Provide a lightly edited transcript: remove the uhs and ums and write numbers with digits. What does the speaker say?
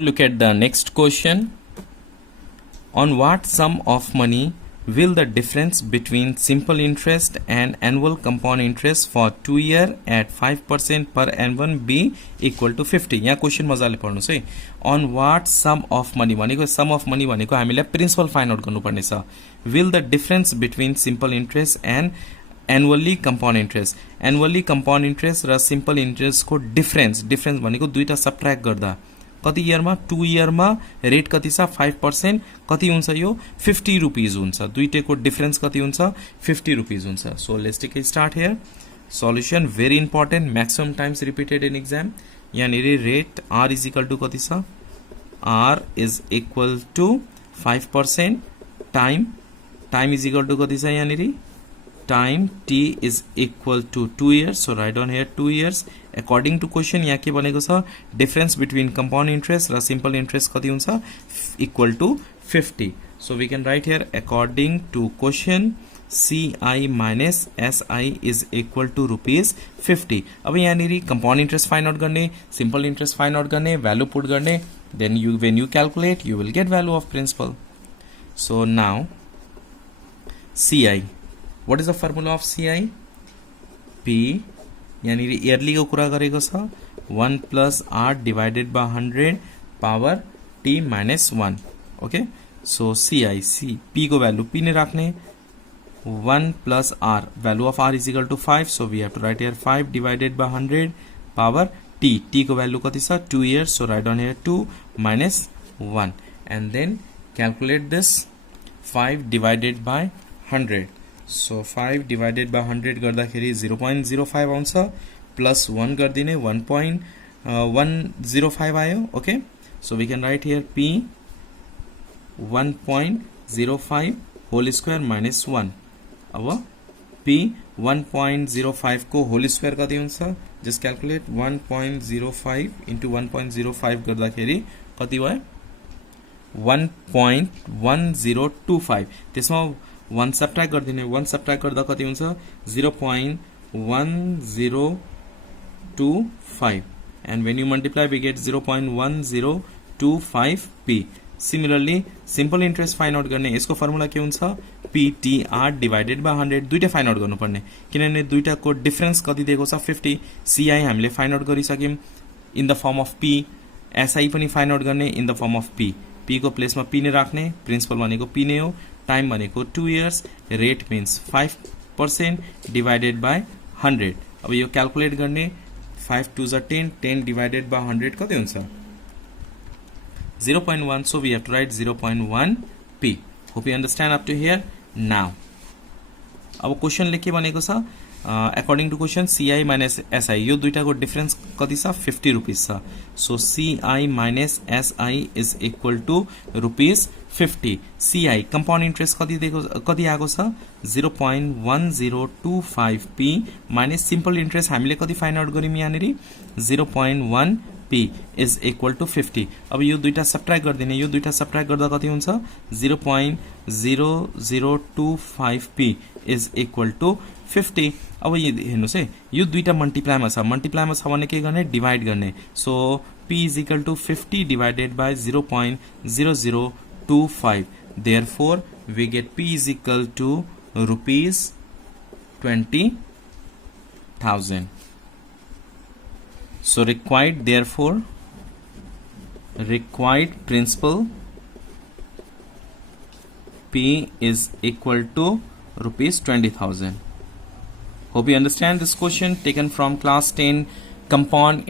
Look at the next question. On what sum of money will the difference between simple interest and annual compound interest for 2 year at 5% per annum be equal to 50? यहाँ question मजाले पढ्नुस् है. On what sum of money भनेको sum of money भनेको हामीलाई principal find out गर्नुपर्ने छ. Will the difference between simple interest and annually compound interest, annually compound interest र simple interest को डिफरेन्स भनेको दुईटा सबट्र्याक्ट गर्दा कति इयरमा 2 इयरमा रेट कति छ 5% कति हुन्छ यो 50 रुपीज हुन्छ. दुईटैको डिफरेन्स कति हुन्छ 50 रुपीज हुन्छ. So let's take a start here. Solution very important, maximum times repeated in exam. यहाँनिर rate R is equal to कति छ R is equal to 5%. Time is equal to कति छ यहाँनिर time t is equal to 2 years. So write down here 2 years. According to question यहाँ के बनेको छ difference between compound interest र simple interest कति हुन्छ equal to 50. So we can write here according to question CI minus SI is equal to rupees 50. अब यहाँनिर compound interest find out गर्ने, simple interest find out गर्ने, value put गर्ने, then when you calculate you will get value of principal. So now CI, what is the formula of CI? P यानी yearly को कुरा गरेको छ 1 plus R divided by 100 power T minus 1. Okay, so CI P को value P ने राख्ने 1 plus R, value of R is equal to 5, so we have to write here 5 divided by 100 power T को value कति छ 2 years, so write down here 2 minus 1 and then calculate this 5 divided by 100. So 5 divided by 100 गर्दाखेरि 0.05 आउँछ plus 1 गरिदिने 1.105 आयो. Okay, so we can write here P 1.05 whole square minus 1. अब P 1.05 को whole square कति हुन्छ just calculate 1.05 into 1.05 गर्दाखेरि कति भयो 1.1025. त्यसमा 1 सबट्र्याक्ट गरिदिने 1 सबट्र्याक्ट गर्दा कति हुन्छ 0.1025 and when you multiply we get 0.1025p. Similarly simple interest find out गर्ने यसको फर्मुला के हुन्छ PTR divided by 100. दुईटा फाइन्ड आउट गर्नुपर्ने किनभने दुईटाको डिफरेन्स कति दिएको छ 50. CI हामीले फाइन्ड आउट गरिसक्यौं in the form of P. SI पनि फाइन्ड आउट गर्ने in the form of P. P को प्लेसमा P ने राख्ने, प्रिन्सिपल भनेको P नै हो, टाइम भनेको 2 years, rate means 5% divided by 100. अब यो क्याल्कुलेट गर्ने 5 2 जा 10, 10 डिवाइडेड बाई 100 कति हुन्छ 0.1. So we have to write 0.1 p. Hope you understand up to here. Now अब क्वेसनले के भनेको छ according to question CI minus SI यो दुईटाको डिफरेन्स कति छ 50 रुपीज छ. So CI minus SI is equal to rupees 50. CI compound interest कति आएको छ 0.1025p माइनस सिम्पल इंट्रेस्ट हामीले कति फाइन्ड आउट गर्यौं यहाँनिर 0.1p is equal to 50. अब यो दुईटा सबट्र्याक्ट गर्दिने, यो दुईटा सबट्र्याक्ट गर्दा कति हुन्छ 0.0025p is equal to 50. अब यो हेर्नुस् है यो दुईटा मल्टिप्लाईमा छ भने के गर्ने डिवाइड गर्ने. So p is equal to 50 divided by 0.0025. Therefore we get p is equal to rupees 20,000. So required principal p is equal to rupees 20,000. Hope you understand this question taken from class 10 compound